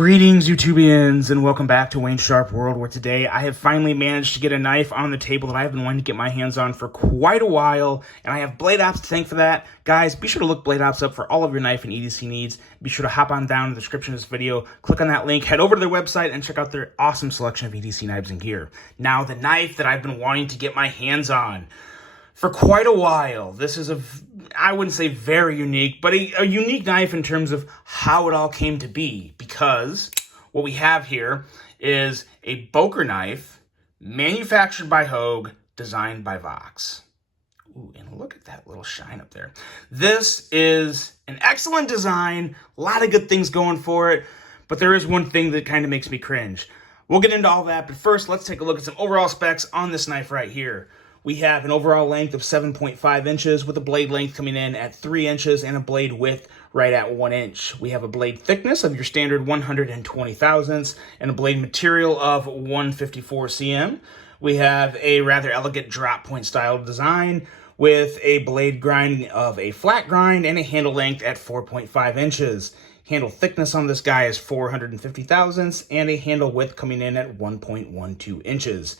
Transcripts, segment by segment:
Greetings, YouTubians, and welcome back to Wayne's Sharp World, where today I have finally managed to get a knife on the table that I have been wanting to get my hands on for quite a while, and I have Blade Ops to thank for that. Guys, be sure to look Blade Ops up for all of your knife and EDC needs. Be sure to hop on down in the description of this video, click on that link, head over to their website, and check out their awesome selection of EDC knives and gear. Now, the knife that I've been wanting to get my hands on for quite a while. This is I wouldn't say very unique, but a unique knife in terms of how it all came to be, because what we have here is a Boker knife manufactured by Hogue, designed by Vox. Ooh, and look at that little shine up there. This is an excellent design, a lot of good things going for it, but there is one thing that kind of makes me cringe. We'll get into all that, but first, let's take a look at some overall specs on this knife right here. We have an overall length of 7.5 inches with a blade length coming in at 3 inches and a blade width right at 1 inch. We have a blade thickness of your standard 120 thousandths and a blade material of 154 cm. We have a rather elegant drop point style design with a blade grind of a flat grind and a handle length at 4.5 inches. Handle thickness on this guy is 450 thousandths and a handle width coming in at 1.12 inches.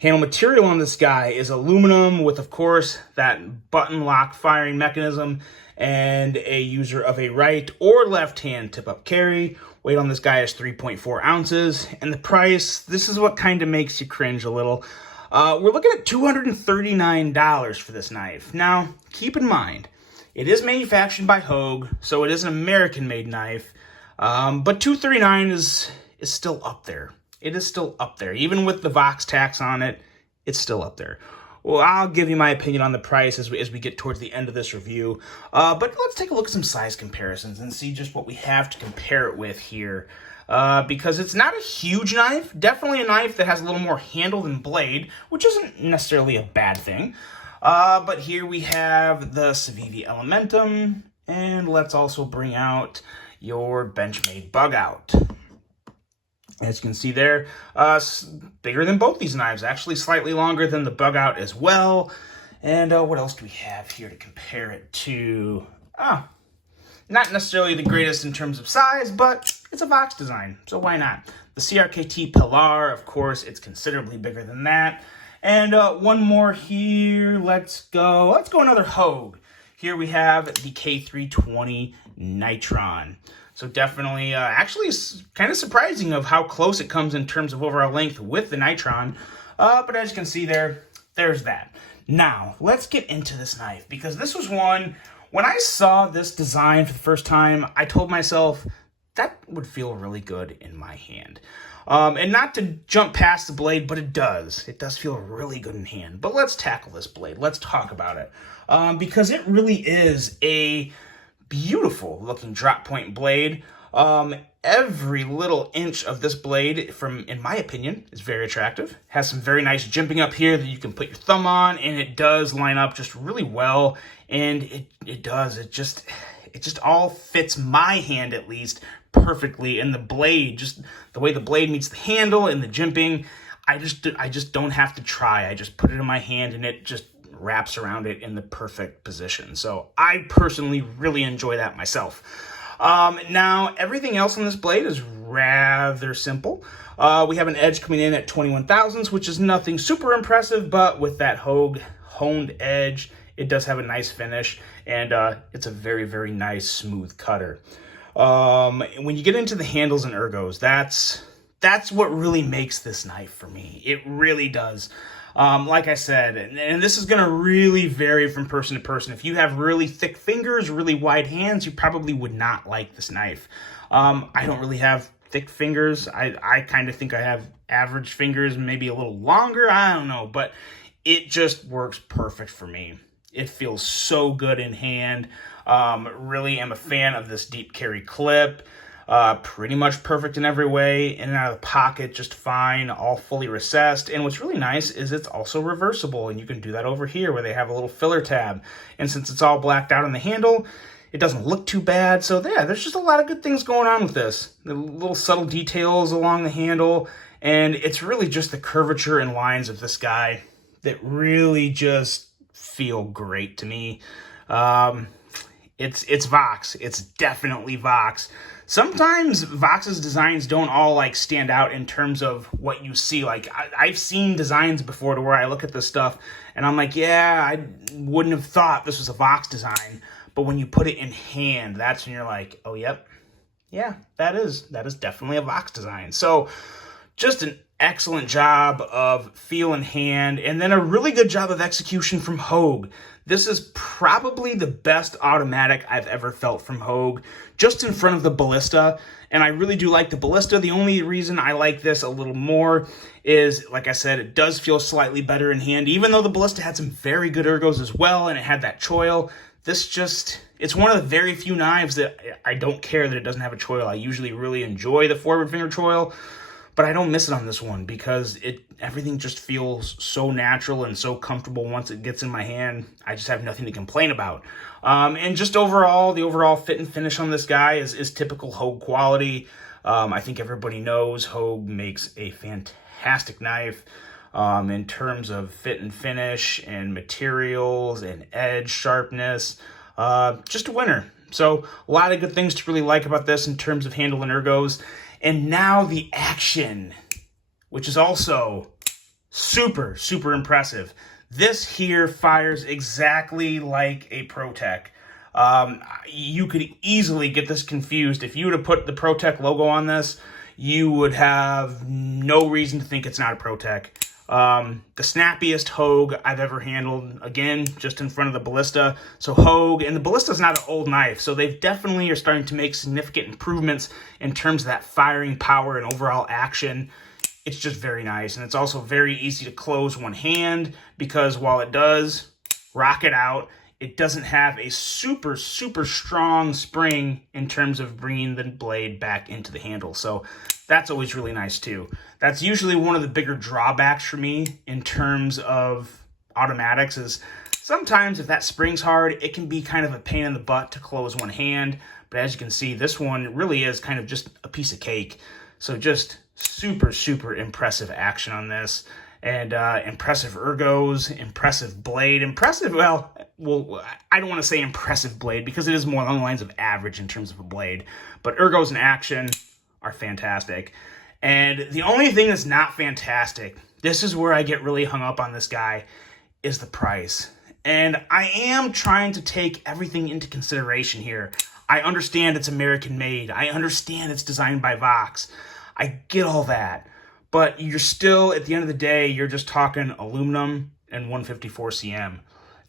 Handle material on this guy is aluminum with, of course, that button lock firing mechanism and a user of a right or left hand tip-up carry. Weight on this guy is 3.4 ounces. And the price, this is what kind of makes you cringe a little. We're looking at $239 for this knife. Now, keep in mind, it is manufactured by Hogue, so it is an American-made knife. But $239 is still up there. It is still up there. Even with the Vox tax on it, it's still up there. Well, I'll give you my opinion on the price as we get towards the end of this review. But let's take a look at some size comparisons and see just what we have to compare it with here. Because it's not a huge knife. Definitely a knife that has a little more handle than blade, which isn't necessarily a bad thing. But here we have the Civivi Elementum. And let's also bring out your Benchmade Bug Out. As you can see there, bigger than both these knives, actually slightly longer than the Bug Out as well. And what else do we have here to compare it to? Not necessarily the greatest in terms of size, but it's a Vox design, so why not? The CRKT Pilar, of course, it's considerably bigger than that. And one more here, let's go another Hogue. Here we have the K320 Nitron. So definitely, actually, it's kind of surprising of how close it comes in terms of overall length with the Nitron. But as you can see there, there's that. Now, let's get into this knife, because this was one, when I saw this design for the first time, I told myself, that would feel really good in my hand. And not to jump past the blade, but it does. It does feel really good in hand. But let's tackle this blade. Let's talk about it. Because it really is a beautiful looking drop point blade. Every little inch of this blade, in my opinion, is very attractive. Has some very nice jimping up here that you can put your thumb on, and it does line up just really well. And it just all fits my hand, at least, perfectly. And the blade, just the way the blade meets the handle and the jimping, I just don't have to try. I just put it in my hand and it just wraps around it in the perfect position. So I personally really enjoy that myself. Now, everything else on this blade is rather simple. We have an edge coming in at 21 thousandths, which is nothing super impressive, but with that Hogue honed edge, it does have a nice finish, and it's a very, very nice smooth cutter. When you get into the handles and ergos, that's what really makes this knife for me. It really does. Like I said, and this is going to really vary from person to person. If you have really thick fingers, really wide hands, you probably would not like this knife. I don't really have thick fingers. I kind of think I have average fingers, maybe a little longer. I don't know, but it just works perfect for me. It feels so good in hand. Really am a fan of this deep carry clip. Pretty much perfect in every way, in and out of the pocket just fine, all fully recessed. And what's really nice is it's also reversible, and you can do that over here where they have a little filler tab. And since it's all blacked out on the handle, it doesn't look too bad. So yeah, there's just a lot of good things going on with this. The little subtle details along the handle, and it's really just the curvature and lines of this guy that really just feel great to me. It's Vox. It's definitely Vox. sometimes Vox's designs don't all like stand out in terms of what you see. Like I've seen designs before to where I look at this stuff and I'm like, yeah, I wouldn't have thought this was a Vox design. But when you put it in hand, that's when you're like, oh, yep, yeah, that is definitely a Vox design. So just an excellent job of feel in hand, and then a really good job of execution from Hogue. This is probably the best automatic I've ever felt from Hogue, just in front of the Ballista. And I really do like the Ballista. The only reason I like this a little more is, like I said, it does feel slightly better in hand, even though the Ballista had some very good ergos as well, and it had that choil. This just, it's one of the very few knives that I don't care that it doesn't have a choil. I usually really enjoy the forward finger choil, but I don't miss it on this one because everything just feels so natural and so comfortable once it gets in my hand. I just have nothing to complain about. And just overall, the overall fit and finish on this guy is typical Hogue quality. I think everybody knows Hogue makes a fantastic knife in terms of fit and finish and materials and edge sharpness. Just a winner. So a lot of good things to really like about this in terms of handle and ergos. And now the action, which is also super, super impressive. This here fires exactly like a ProTech. You could easily get this confused. If you were to put the ProTech logo on this, you would have no reason to think it's not a ProTech. The snappiest Hogue I've ever handled, again, just in front of the Ballista. So Hogue, and the Ballista's not an old knife, so they definitely are starting to make significant improvements in terms of that firing power and overall action. It's just very nice, and it's also very easy to close one hand because while it does rock it out, it doesn't have a super, super strong spring in terms of bringing the blade back into the handle. So that's always really nice too. That's usually one of the bigger drawbacks for me in terms of automatics is sometimes if that spring's hard, it can be kind of a pain in the butt to close one hand. But as you can see, this one really is kind of just a piece of cake. So just super, super impressive action on this. And impressive ergos, impressive blade, well, I don't want to say impressive blade because it is more along the lines of average in terms of a blade. But ergos and action are fantastic. And the only thing that's not fantastic, this is where I get really hung up on this guy, is the price. And I am trying to take everything into consideration here. I understand it's American made. I understand it's designed by Vox. I get all that. But you're still, at the end of the day, you're just talking aluminum and 154 cm.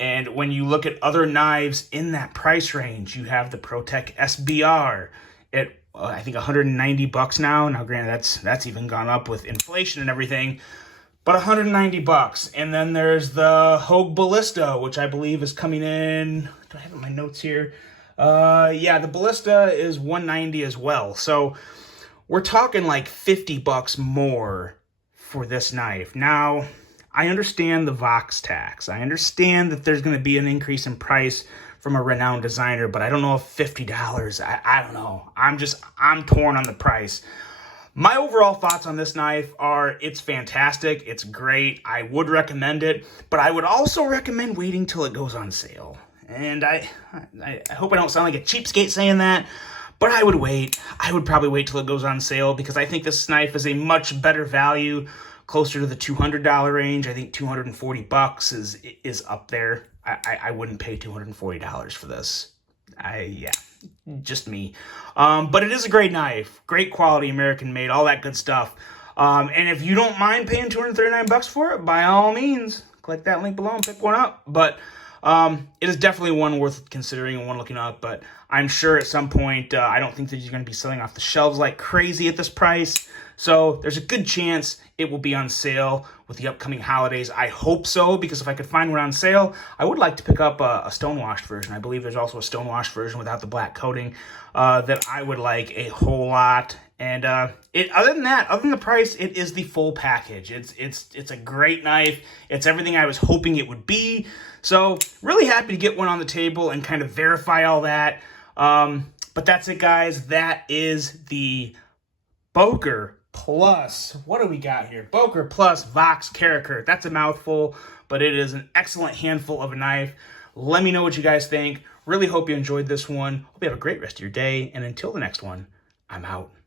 And when you look at other knives in that price range, you have the ProTech SBR at, I think, $190 now. Now, granted, that's even gone up with inflation and everything, but $190. And then there's the Hogue Ballista, which I believe is coming in, do I have it in my notes here? Yeah, the Ballista is $190 as well. So we're talking like $50 more for this knife. Now, I understand the Vox tax. I understand that there's going to be an increase in price from a renowned designer, but I don't know if $50, I don't know. I'm torn on the price. My overall thoughts on this knife are it's fantastic. It's great. I would recommend it, but I would also recommend waiting till it goes on sale. And I hope I don't sound like a cheapskate saying that, but I would wait. I would probably wait till it goes on sale because I think this knife is a much better value, closer to the $200 range. I think $240 is up there. I wouldn't pay $240 for this. Yeah, just me. But it is a great knife, great quality, American made, all that good stuff. And if you don't mind paying $239 for it, by all means, click that link below and pick one up. But it is definitely one worth considering and one looking up, but I'm sure at some point, I don't think that you're going to be selling off the shelves like crazy at this price. So there's a good chance it will be on sale with the upcoming holidays. I hope so, because if I could find one on sale, I would like to pick up a stonewashed version. I believe there's also a stonewashed version without the black coating that I would like a whole lot. And other than the price, it is the full package. It's a great knife. It's everything I was hoping it would be. So really happy to get one on the table and kind of verify all that. But that's it, guys. That is the Boker Plus. What do we got here? Boker Plus Vox Karakurt. That's a mouthful, but it is an excellent handful of a knife. Let me know what you guys think. Really hope you enjoyed this one. Hope you have a great rest of your day. And until the next one, I'm out.